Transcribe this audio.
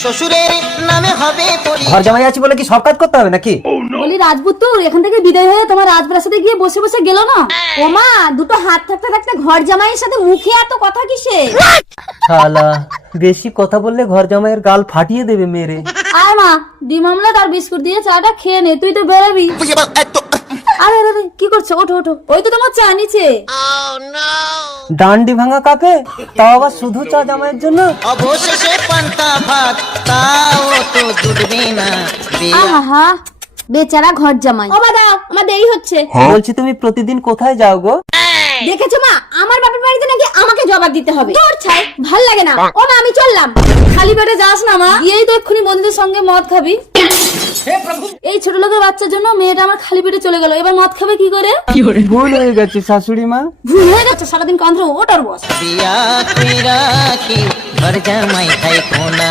শ্বশুরের নামে হবে ঘর জামাই আছি বলে কি সব কাজ করতে হবে নাকি? বলি রাজপুত্র এখান থেকে বিদায় হয়ে তোমার রাজপ্রাসাদে গিয়ে বসে বসে গেল না? ওমা দুটো হাত থাকতে থাকতে ঘর জামাইয়ের সাথে মুখে এত কথা কিসে? শালা বেশি কথা বললে ঘর জামাইয়ের গাল ফাটিয়ে দেবে মেরে। আয় মা ডিম আমলেট আর বিস্কুট দিয়ে চাটা খেয়ে নে, তুই তো বেরোবি। আরে আরে আরে, কি করছো? ওঠো ওঠো, ওই তো তোমার চা নিচে। ডান্ডি ভাঙা কাপে, তাও আবার শুধু চা জামাইয়ের জন্য। অবশেষে পান্তা ভাত, তাও তো জুটবে না। আহা বেচারা ঘর জামাই। ও মা দাও, আমার দেরি হচ্ছে। বলছি তুমি প্রতিদিন কোথায় যাও গো? দেখেছো মা, আমার বাপের বাড়িতে নাকি আমাকে জবাব দিতে হবে। তোর ছাই ভাল লাগে না। ও মা আমি চললাম। খালি পেটে যাস না মা, গিয়েই তো এক্ষুনি বন্ধুদের সঙ্গে মদ খাবি। এই ছোট লোকের বাচ্চার জন্য মেয়েটা আমার খালি পেটে চলে গেল, এবার মদ খাবে কি করে? ভুল হয়ে গেছে শাশুড়ি মা। ভুল হয়ে গেছে, সারাদিন কান্দ্র ওটার বস। বিয়া কইরা কি ঘর জামাই খাই কোনা।